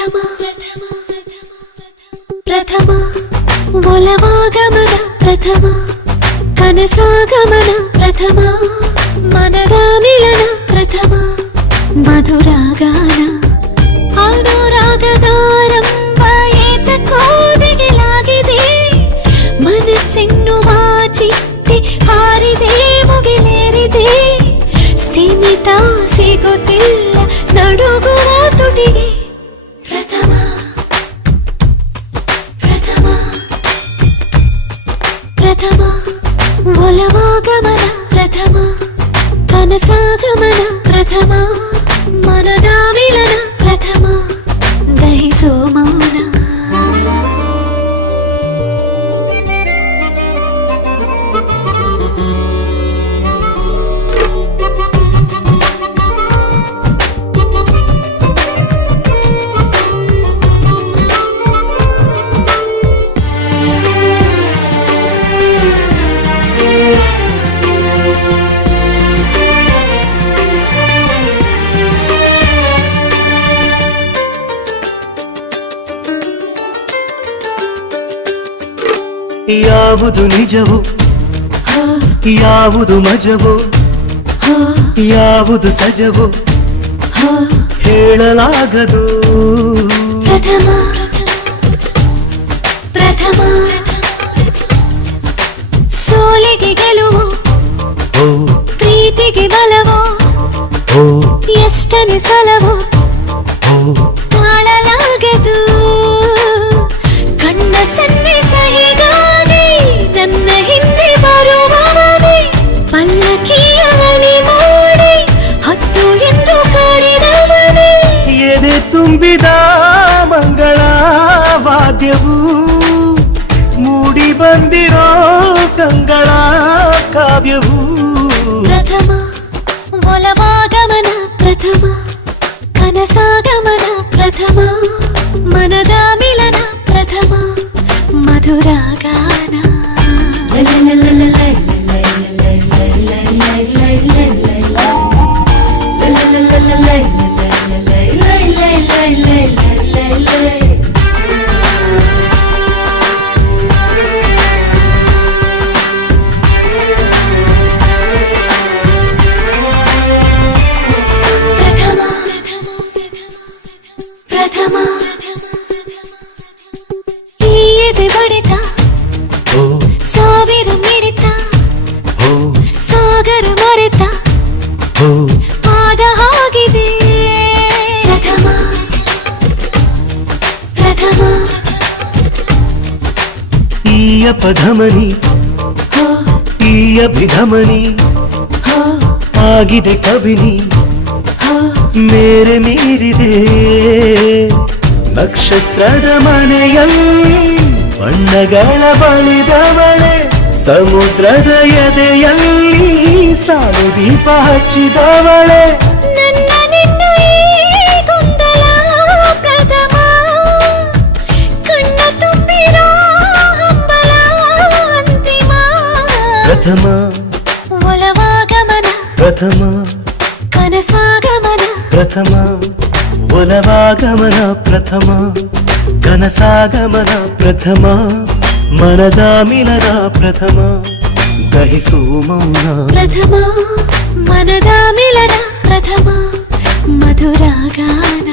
ಪ್ರಥಮ ಪ್ರಥಮ ಒಲವಾಗಮನ ಪ್ರಥಮ ಕನಸಾಗಮನ ಪ್ರಥಮ ಮನದ ಮಿಲನ ಪ್ರಥಮ ಮಧುರಾಗಾನ ಅನುರಾಗದಾರಂಭ ಏತಕೋದೆಗೆಲಾಗಿದೆ ಮನಸ್ಸೆನ್ನುವ ಚಿಟ್ಟೆ ಹಾರಿದೆ ಮುಗಿಲೇರಿದೆ ಸ್ಥಿಮಿತ ಸಿಗುತ್ತಿಲ್ಲ ನಡುಗುವ ತುಟಿಗೆ ಪ್ರಥಮ ಪ್ರಥಮ ಪ್ರಥಮ ಒಲವಾಗಮನ ಪ್ರಥಮ ಕನಸಾಗಮನ ಪ್ರಥಮ ಮನದ ಮಿಲನ ಪ್ರಥಮ ದಹಿಸೋ ಮೌನ ಯಾವುದು ನಿಜವೋ ಯಾವುದು ಮಜವೋ ಯಾವುದು ಸಜವೋ ಹೇಳಲಾಗದು ಪ್ರಥಮ ಪ್ರಥಮ ಸೋಲಿಗೆ ಗೆಲುವು ಪ್ರೀತಿಗೆ ಬಲವೋ ಎಷ್ಟನ್ನು ಸಲವೋ ತಾಳಲಾಗದು ಕಣ್ಣ ಸನ್ನಿಸ ಹೀಗಾಗಿ ನನ್ನ ಹಿಂದೆ ಬರುವವನೇ ಪಲ್ಲಕ್ಕಿಯ ಮಣಿ ಮಾಡಿ ಹತ್ತು ಎಂದು ಕಾಡಿದವನೇ ಎದೆ ತುಂಬಿದ ಮಂಗಳ ವಾದ್ಯವು ಮೂಡಿ ಬಂದಿರೋ ಕಂಗಳ ಕಾವ್ಯವು ಪ್ರಥಮ ಒಲವಾಗಮನ ಪ್ರಥಮ ಕನಸಾಗಮನ ಪ್ರಥಮ ಮನದ ಮಿಲನ ಪ್ರಥಮ ಮಧುರಾಗಾನ ಪ್ರಥಮ ಈ ಎದೆ ಬಡಿತ ಸಾವಿರ ಮಿಡಿತ ಸಾಗರ ಮರೆತ ಪಾದ ಆಗಿದೆ ಪ್ರಥಮ ಪ್ರಥಮ ಈ ಅಪಧಮನಿ ಈ ಅಭಿಧಮನಿ ಆಗಿದೆ ಕವಿನಿ ಮೇರೆ ಮೀರಿದೆ ನಕ್ಷತ್ರದ ಮನೆಯಲ್ಲಿ ಬಣ್ಣಗಳ ಬಳಿದವಳೆ ಸಮುದ್ರದ ಎದೆಯಲ್ಲಿ ಸಾಲು ದೀಪ ಹಚ್ಚಿದವಳೆ ನನ್ನ ನಿನ್ನ ಈ ಗೊಂದಲ ಪ್ರಥಮ ಕಣ್ಣ ತುಂಬಿರೋ ಹಂಬಲ ಅಂತಿಮ ಪ್ರಥಮ ಒಲವಾಗಮನ ಪ್ರಥಮ ಕನಸಾಗಮನ ಪ್ರಥಮ ಒಲವಾಗಮನ ಪ್ರಥಮ ಕನಸಾಗಮನ ಪ್ರಥಮ ಮನದ ಮಿಲನ ಪ್ರಥಮ ದಹಿಸು ಮೌನ ಪ್ರಥಮ ಮನದ ಮಿಲನ ಪ್ರಥಮ ಮಧುರಾಗಾನ